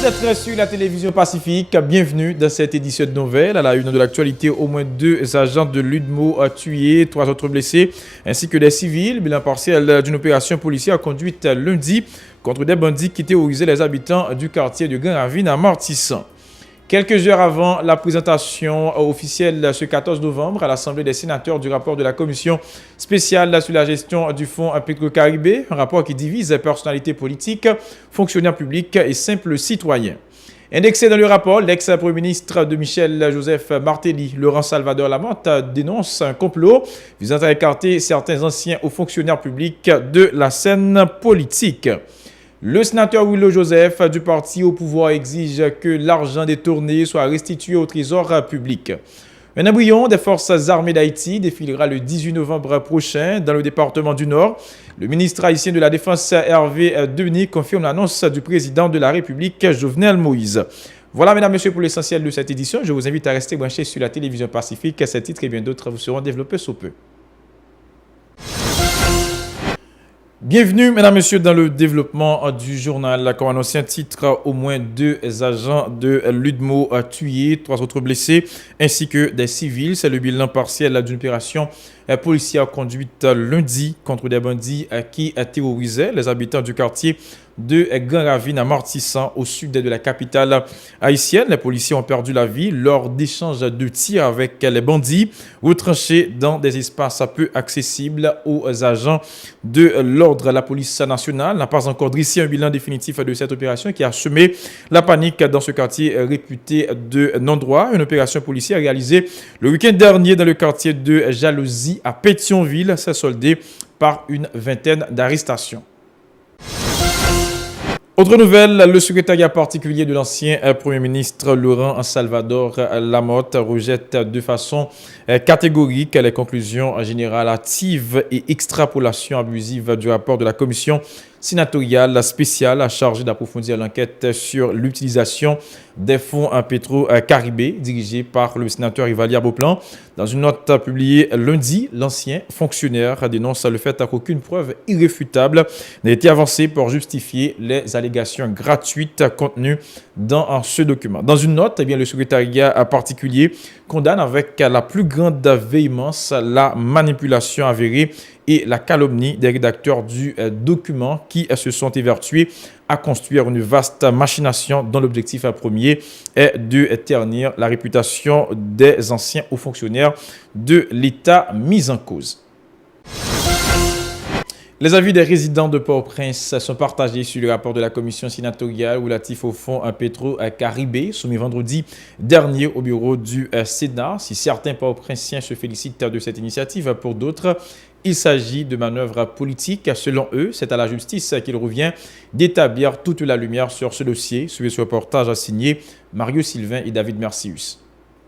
Merci d'être sur la télévision Pacifique. Bienvenue dans cette édition de nouvelles. À la une de l'actualité, au moins 2 agents de l'UDMO tués, 3 autres blessés, ainsi que des civils. Bilan partiel d'une opération policière conduite lundi contre des bandits qui terrorisaient les habitants du quartier de Grand Ravine à Mortissan. Quelques heures avant la présentation officielle ce 14 novembre à l'Assemblée des sénateurs du rapport de la commission spéciale sur la gestion du fonds Petro-Caribé, un rapport qui divise personnalités politiques, fonctionnaires publics et simples citoyens. Indexé dans le rapport, l'ex-premier ministre de Michel Joseph Martelly, Laurent Salvador Lamotte, dénonce un complot visant à écarter certains anciens hauts fonctionnaires publics de la scène politique. Le sénateur Willow Joseph du parti au pouvoir exige que l'argent détourné soit restitué au trésor public. Un embryon des forces armées d'Haïti défilera le 18 novembre prochain dans le département du Nord. Le ministre haïtien de la Défense Hervé Denis confirme l'annonce du président de la République Jovenel Moïse. Voilà, mesdames, messieurs, pour l'essentiel de cette édition. Je vous invite à rester branchés sur la télévision Pacifique. Ces titres et bien d'autres vous seront développés sous peu. Bienvenue, mesdames, messieurs, dans le développement du journal. Comme annoncé un titre, au moins 2 agents de l'UDMO tués, 3 autres blessés, ainsi que des civils. C'est le bilan partiel d'une opération policière conduite lundi contre des bandits qui terrorisaient les habitants du quartier de Grand Ravine à Mortissan, au sud de la capitale haïtienne. Les policiers ont perdu la vie lors d'échanges de tirs avec les bandits retranchés dans des espaces peu accessibles aux agents de l'ordre. La police nationale n'a pas encore dressé un bilan définitif de cette opération qui a semé la panique dans ce quartier réputé de non-droit. Une opération policière réalisée le week-end dernier dans le quartier de Jalousie à Pétionville s'est soldée par une vingtaine d'arrestations. Autre nouvelle, le secrétariat particulier de l'ancien Premier ministre Laurent Salvador Lamotte rejette de façon catégorique les conclusions générales hâtives et extrapolations abusives du rapport de la commission sénatoriale spéciale chargée d'approfondir l'enquête sur l'utilisation des fonds Petro-Caribé dirigée par le sénateur Ivalier Beauplan. Dans une note publiée lundi, l'ancien fonctionnaire dénonce le fait qu'aucune preuve irréfutable n'a été avancée pour justifier les allégations gratuites contenues dans ce document. Dans une note, le secrétariat particulier condamne avec la plus grande véhémence la manipulation avérée et la calomnie des rédacteurs du document qui se sont évertués à construire une vaste machination dont l'objectif premier est de ternir la réputation des anciens hauts fonctionnaires de l'État mis en cause. Les avis des résidents de Port-au-Prince sont partagés sur le rapport de la commission sénatoriale relatif au fonds Petro-Caribé soumis vendredi dernier au bureau du Sénat. Si certains Port-au-Princiens se félicitent de cette initiative, pour d'autres, il s'agit de manœuvres politiques. Selon eux, c'est à la justice qu'il revient d'établir toute la lumière sur ce dossier. Suivez ce reportage signé Mario Sylvain et David Mercius.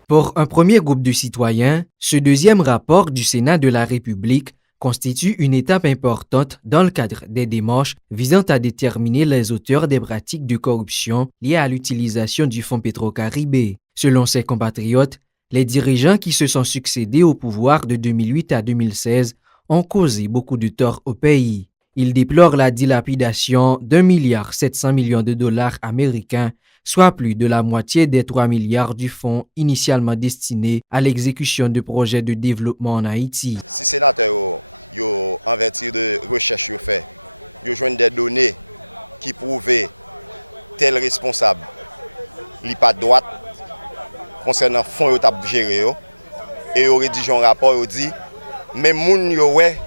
Pour un premier groupe de citoyens, ce deuxième rapport du Sénat de la République constitue une étape importante dans le cadre des démarches visant à déterminer les auteurs des pratiques de corruption liées à l'utilisation du fonds Petro-Caribé. Selon ses compatriotes, les dirigeants qui se sont succédés au pouvoir de 2008 à 2016 ont causé beaucoup de tort au pays. Ils déplorent la dilapidation d'1,7 milliard américains, soit plus de la moitié des 3 milliards du fonds initialement destiné à l'exécution de projets de développement en Haïti. Si sénateur yo en vertu de recherche yo fait, yo joignent des données qui prouvent tel responsable li pas droite concernant fonds yo t'a géré et yo rédige un rapport yo dit même moun yo ouais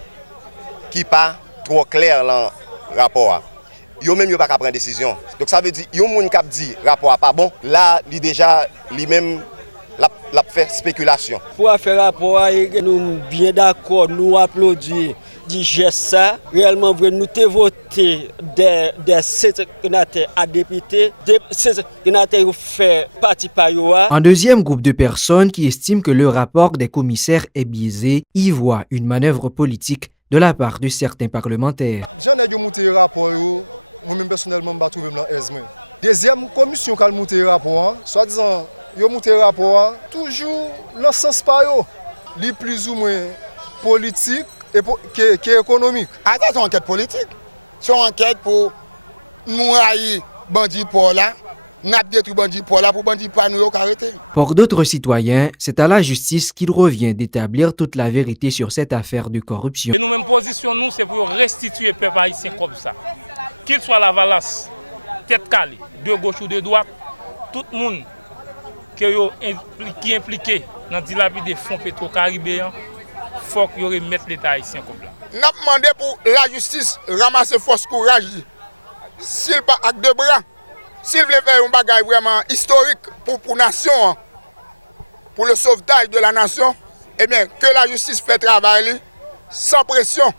qui pas trop clair dans rapport. Yo même yo pas prendre décision. Donc ça veut dire yo moun k'ap dit rapport pas bon, là li déjà lui même la fait spéculation. Pour faire rapport, nous bien d'accord, nous applaudissons du geste ça. Réellement, nous te voté des sénateurs à députés, des sénateurs fait partie par eux. Un deuxième groupe de personnes qui estiment que le rapport des commissaires est biaisé y voit une manœuvre politique de la part de certains parlementaires. J'en ai monté rapport, moi-même personnellement, je trouve dans ESME. Deuxième commission qui a monté rapport, soit disant, yo monté rapport toujours dans sens pa yo, li plus ou moins politique et que économique. C'est une enquête politique. C'est une enquête pour nous haïr bandit pour là, n'a détruit bandit pour là pour bandit pas nous arrêter. Pour d'autres citoyens, c'est à la justice qu'il revient d'établir toute la vérité sur cette affaire de corruption. Et nous-mêmes position nous c'est pour restituer le peuple haïtien comme ça. Qu'il soit la valasse, tête calée, de gauche ou de droite, tout le monde qui est impliqué dans le dilapide des fonds pétro-caribéens, il faut qu'il remette l'État haïtien comme là. Nous avons demandé pour la justice ramasser force courage. S'il pas avec deux bras, s'il veut faire un bagage vraiment historique pour la nation, pour le sauvetage de la nation, eh bien que la justice fait travail sans pression.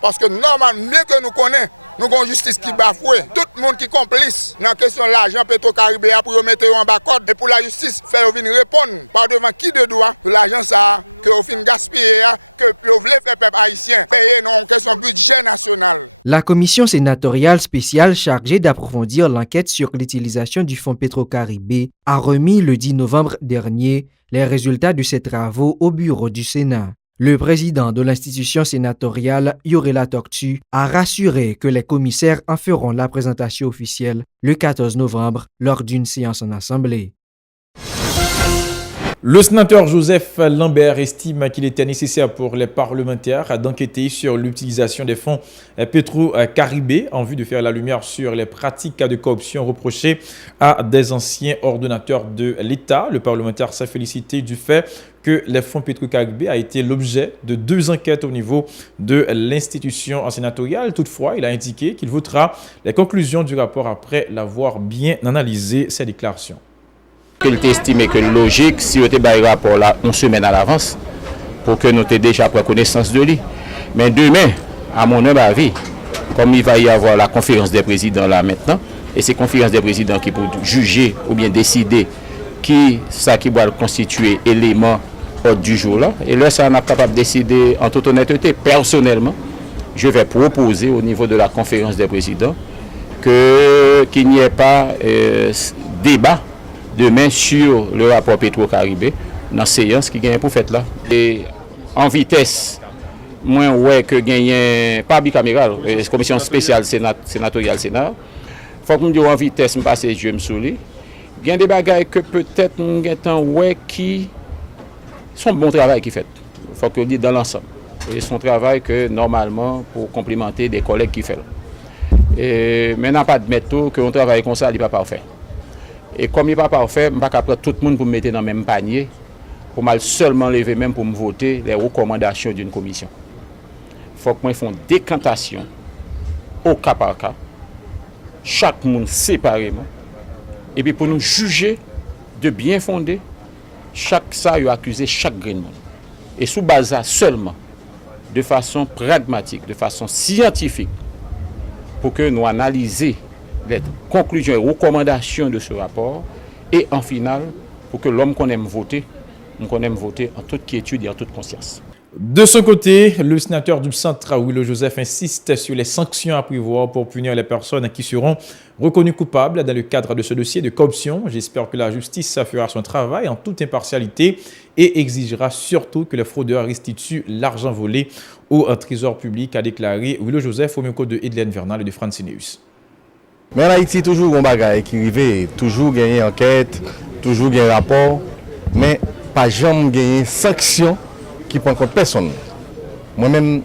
Parce que normalement, mieux que nous connaissons, nous avons une justice qui bafoue. Tout le monde qui est complice dans la question de l'argent pétro-caribéen pour mettre en bas code et pour la justice faire répondre par devant qui de droit pour l'argent ça que vous fin gaspiller que vous voulez faire peuple haïtien payer non question budget national. La commission sénatoriale spéciale chargée d'approfondir l'enquête sur l'utilisation du fonds Petro-Caribé a remis le 10 novembre dernier les résultats de ses travaux au bureau du Sénat. Le président de l'institution sénatoriale, Yorela Tortue, a rassuré que les commissaires en feront la présentation officielle le 14 novembre lors d'une séance en assemblée. Le sénateur Joseph Lambert estime qu'il était nécessaire pour les parlementaires d'enquêter sur l'utilisation des fonds Petro-Caribé en vue de faire la lumière sur les pratiques de corruption reprochées à des anciens ordonnateurs de l'État. Le parlementaire s'est félicité du fait que les fonds Petro-Caribé a été l'objet de 2 enquêtes au niveau de l'institution sénatoriale. Toutefois, il a indiqué qu'il votera les conclusions du rapport après l'avoir bien analysé ses déclarations. Il estimé que logique si on était un rapport là une semaine à l'avance pour que nous ayons déjà pris connaissance de lui. Mais demain, à mon humble avis, comme il va y avoir la conférence des présidents là maintenant, et c'est conférence des présidents qui pour juger ou bien décider qui va constituer élément du jour là, et là ça n'a pas capable de décider en toute honnêteté. Personnellement, je vais proposer au niveau de la conférence des présidents qu'il n'y ait pas débat demain sur le rapport Petro-Caribé dans la séance qui gagne pour faire là. Et en vitesse, moins ouais que gagne pas bicaméral, commission spéciale sénatoriale Sénat. Faut que nous disions en vitesse, me passer je me soulis. Il y a des bagages que peut-être nous gagnons ouais qui sont bon travail qui fait. Faut que nous disions dans l'ensemble. Et son travail que normalement pour complémenter des collègues qui fait. Et maintenant pas de méthode que on travaille comme ça, il n'est pas parfait. Et comme il n'est pas parfait, je ne peux pas prendre tout le monde pour me mettre dans le même panier, pour mal seulement lever même pour me voter les recommandations d'une commission. Il faut que moi fasse une décantation au cas par cas, chaque monde séparément, et puis pour nous juger de bien fondé, chaque ça a accusé chaque grain de monde. Et sous base ça seulement, de façon pragmatique, de façon scientifique, pour que nous analysions les conclusions et recommandations de ce rapport et en finale pour que l'homme qu'on aime voter en toute quiétude et en toute conscience. De son côté, le sénateur du Centre, Willow Joseph, insiste sur les sanctions à prévoir pour punir les personnes qui seront reconnues coupables dans le cadre de ce dossier de corruption. J'espère que la justice fera son travail en toute impartialité et exigera surtout que les fraudeurs restituent l'argent volé au trésor public, a déclaré Willow Joseph au micro de Edlène Vernal et de Francineus. Mais en Haïti, toujours un bagage qui arrive, toujours gagner enquête, toujours gagner rapport, mais pas jamais gagner sanction qui prend contre personne. Moi-même,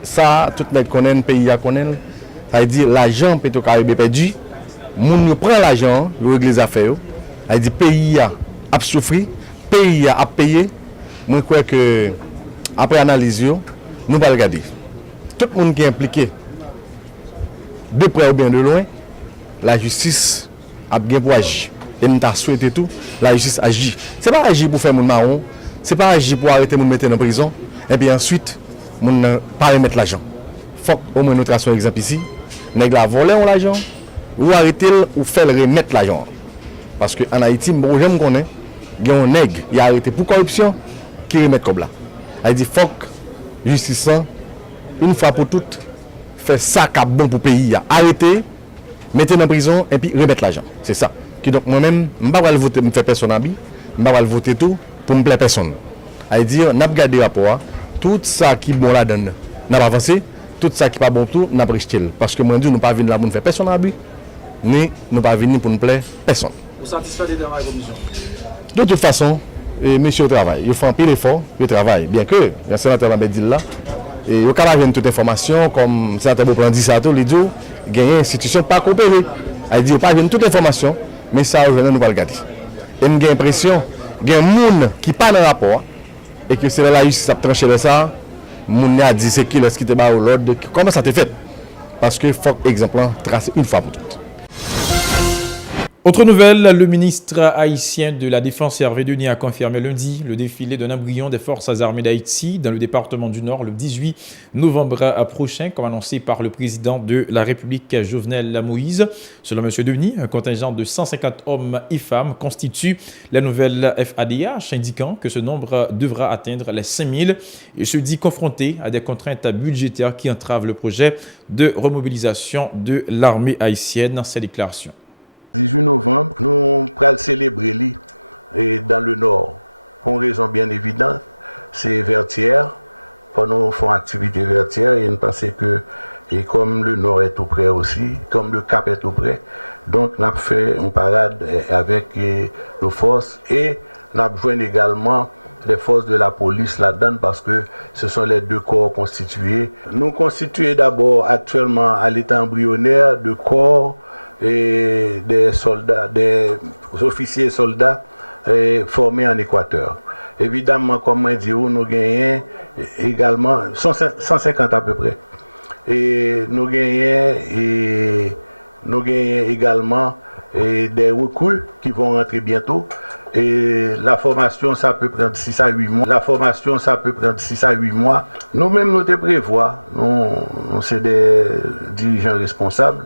ça, tout le monde connaît, le pays connaît, ça veut dire l'argent Petro-Caribé perdu, moun prend l'argent, il règle les affaires, ça veut dire pays a souffert, pays a payé. Moi, je crois que après analyse, nous allons regarder. Tout le monde qui est impliqué, de près ou bien de loin, la justice a bien pour agir. Et nous avons souhaité tout, la justice agit. Ce n'est pas agir pour faire mon marron, ce n'est pas agir pour arrêter mon mettre en prison, et puis ensuite, nous ne pas remettre l'argent. Il faut au moins nous traçons un exemple ici. Nous avons volé l'argent, ou arrêter ou faire remettre l'argent. Parce qu'en Haïti, je me connais, il y a un nègre qui a arrêté pour corruption, qui remet comme là. Il dit faut que la justice, une fois pour toutes, fait ça qui est bon pour le pays. Arrêter, mettre en prison et puis remettre l'argent. C'est ça. Donc moi-même, je ne vais pas voter pour faire personne habit, je ne vais pas voter tout pour me plaire personne. C'est-à-dire, nous avons regardé le rapport, tout ça qui est bon là-dedans, nous avons avancé, tout ça qui n'est pas bon tout, nous avons rejeté. Parce que moi, je ne vais pas venir là pour faire personne habit. ni nous pas venir pour nous plaire personne. Vous satisfait des travaux de la commission? De toute façon, monsieur travaille. Il fait un pile d'efforts, il travaille. Bien que, le sénateur m'a dit là, et il y a toute information, comme le sénateur Beauplan dit ça, il dit il y a une institution pas coopérée. Il dit qu'il n'y a pas toute information, mais ça, nous ne pas le garder. Et j'ai l'impression qu'il y a des gens qui pas dans le rapport, et que c'est la justice qui a tranché de ça, les gens a dit c'est qui était bas au l'ordre, comment ça a été fait. Parce que il faut, exemple, tracer une fois pour toutes. Autre nouvelle, le ministre haïtien de la Défense Hervé Denis a confirmé lundi le défilé d'un embryon des forces armées d'Haïti dans le département du Nord le 18 novembre prochain, comme annoncé par le président de la République Jovenel Moïse. Selon M. Denis, un contingent de 150 hommes et femmes constitue la nouvelle FADH, indiquant que ce nombre devra atteindre les 5000 et se dit confronté à des contraintes budgétaires qui entravent le projet de remobilisation de l'armée haïtienne dans ses déclarations. 18 novembre, nous allons célébrer dans le Nord. Pour une raison bien évidente, c'est vertière. Pour nous faire activité vertière, et nous pensons que, et comme le Nord est tout près aussi, comme le Cap est tout près, donc nous avons fait une parade avec nos forces et nous avons joint également les forces de la police là-dedans parce que ce sont les deux corps constitués. Nous constituons d'abord actuellement à l'état embryonnaire de corps et des soldats, des officiers soldats formés en Équateur. Évidemment, comme on dit, nous gagnons également 150 à peu près. Et nous gagnons également des recrues qui vont rentrer bientôt. Et la formation, ça peut prendre 6 à 8 mois. Nous-mêmes, nous te prévoyons, nous sommes des dirigeants responsables.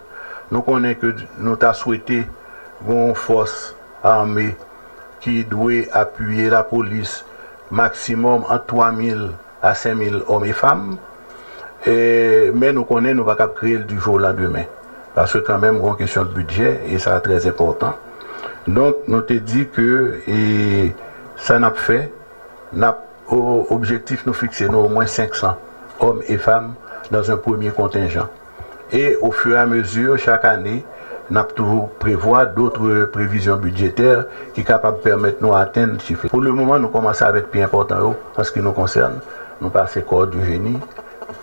Nous connaissons que nous avons souhaité une force armée qui doit appuyer la police maximum entre 3000 à 5000 hommes et femmes. Mais nous connaissons, nous ne pouvons pas créer du jour au lendemain. Parce que quand même, il y a une question de budget et ça est très important. Donc, nous te dit que ça n'a pas fait. Objectif, nous fixer au moins 500 hommes et femmes dans un premier contingent. Et au fur et à mesure, chaque année, nous avons toujours prévoir d'autres prévisions budgétaires qui sont capables de permettre nous d'atteindre ce chiffre. Pour le moment, nous commençons avec plus important en ce qui nous concerne. Nous passons corps du génie,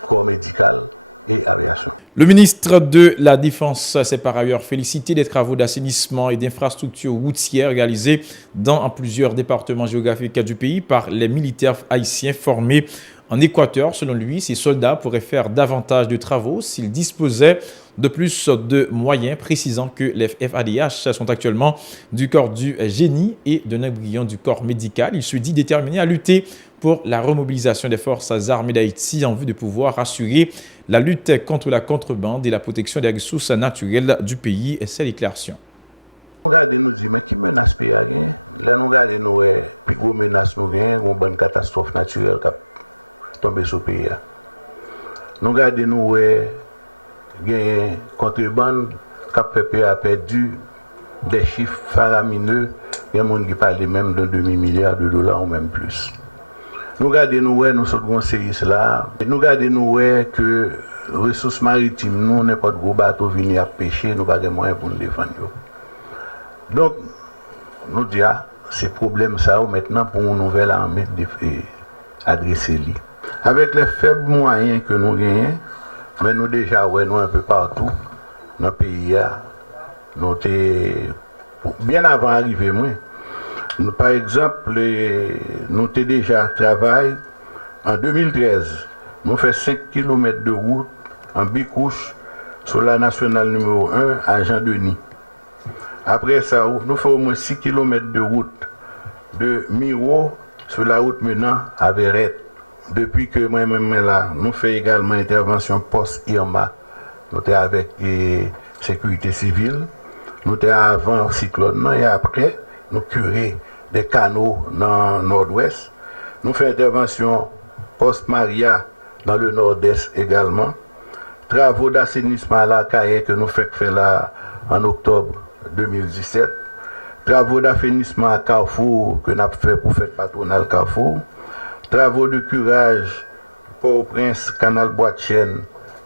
corps médical et aviation. Le ministre de la Défense s'est par ailleurs félicité des travaux d'assainissement et d'infrastructures routières réalisés dans plusieurs départements géographiques du pays par les militaires haïtiens formés en Équateur. Selon lui, ces soldats pourraient faire davantage de travaux s'ils disposaient de plus de moyens, précisant que les FADH sont actuellement du corps du génie et d'un embryon du corps médical. Il se dit déterminé à lutter pour la remobilisation des forces armées d'Haïti en vue de pouvoir assurer la lutte contre la contrebande et la protection des ressources naturelles du pays. Et c'est l'éclaircissement. Nous regardons, nous disons, mais qui menace le pays? Là, nous regardons, nous, plus gros menace, nous avons une bonne catastrophe naturelle qui tomber sur le pays. Nous regardons, nous, une contrebande qui a perdu des chiffres faramineux. Il y a des gens qui parlent même d'un demi-milliard de dollars ou même plus. Nous regardons, nous sommes séries là. Nous regardons, nous, que les ressources maritimes, nous, n'importe gros bateau venu à pêcher, nous n'avons pas de moyens pour nous défendre. Donc, nous disons, c'est problème ça maintenant pour une nouvelle armée adresser lui. Avec les faibles moyens que nous gagnons, mais nous déjà, nous un peu partout dans le pays, nous bien avant d'arriver, par exemple, nous avons déjà travaillé en 2013. Nous faisons 5 km de route en bicouche sur la nationale numéro 1 à Jean-Denis. Après ça, nous faisons au moins 6 km de route de Miro sur la route menant à Verrette. Depuis que moi-même là, nous faisons également intervention post-Irma. Nous sommes avec la sécurité civile. Nous sommes avant le cyclone et après, nous curons des canaux dans le nord-ouest. Nous faisons intervention post-Maria dans le nord-est également. Travaux d'assainissement à la Caille que nous faisons là en octobre 2017. Travaux d'assainissement à Carrefour que nous avons fait pour faire patronal Carrefour. Travaux de curage Port-au-Prince, Canal Bois-de-Chêne,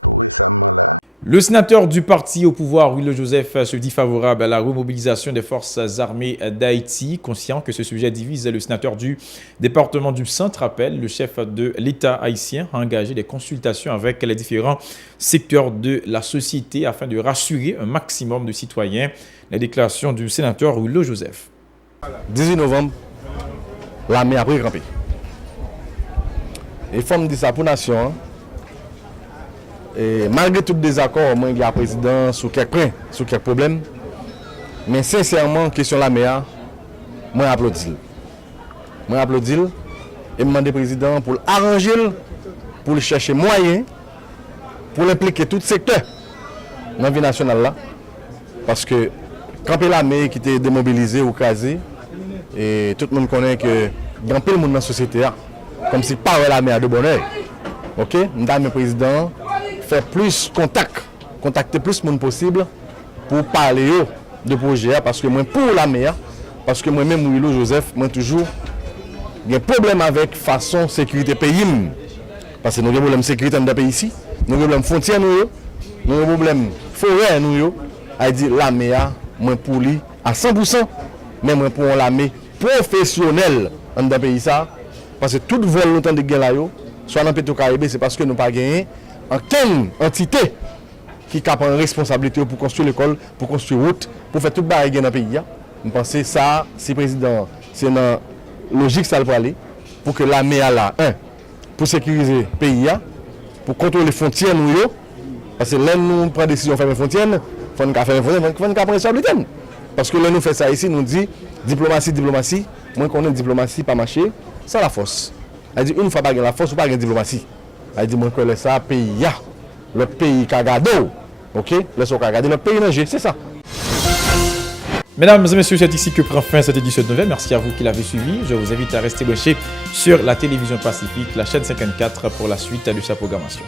tout récemment là. Le sénateur du parti au pouvoir, Willow Joseph, se dit favorable à la remobilisation des forces armées d'Haïti. Conscient que ce sujet divise, le sénateur du département du Centre appelle le chef de l'État haïtien à engager des consultations avec les différents secteurs de la société afin de rassurer un maximum de citoyens. Les déclarations du sénateur Willow Joseph. 18 novembre, l'armée a pris campé. Et forme de ça pour la nation. Et malgré tout désaccord, moi, il y a un président sur quelques points, sur quelques problèmes. Mais sincèrement, question de la mer, moi, j'applaudis. Moi, j'applaudis et je demande au président pour arranger, pour chercher moyens, pour impliquer tout secteur dans la vie nationale là. Parce que quand l'armée qui était démobilisée ou casée, et tout le monde connaît que dans tout le monde dans la société, comme si pas l'armée a de bonheur. Ok, madame le président, faire plus contacter plus de monde possible pour parler de projet parce que moi pour la mer, parce que moi-même Willow Joseph, moi toujours il y a un problème avec façon sécurité pays parce que nous avons un problème de sécurité dans le pays ici, nous avons un problème frontière nous avons un problème forêt nous a dit la mer moi pour lui à 100% mais moi pour l'armée professionnelle dans le pays ça parce que toute vol longtemps de guerre là soit dans Petro-Caraïbes c'est parce que nous pas gagné en quelle entité qui a une responsabilité pour construire l'école, pour construire route, pour faire tout le barrage dans le pays. Je pense que ça, c'est président, c'est dans logique ça pour aller, pour que l'armée a là, pour sécuriser le pays, pour contrôler les frontières, parce que là, nous prenons décision de faire les frontières, il faut nous faire les frontières, il faut nous prendre responsabilité. Parce que là, nous faisons ça ici, nous dit diplomatie, moi qu'on a une diplomatie pas marché, c'est la force. Elle dit une fois pas la force ou pas la diplomatie. Elle dit moi que ça pays le pays Kagado. OK, laissons regarder le pays nager, c'est ça. Mesdames et messieurs, c'est ici que prend fin cette édition de nouvelles. Merci à vous qui l'avez suivi. Je vous invite à rester branchés sur la télévision Pacifique, la chaîne 54 pour la suite de sa programmation.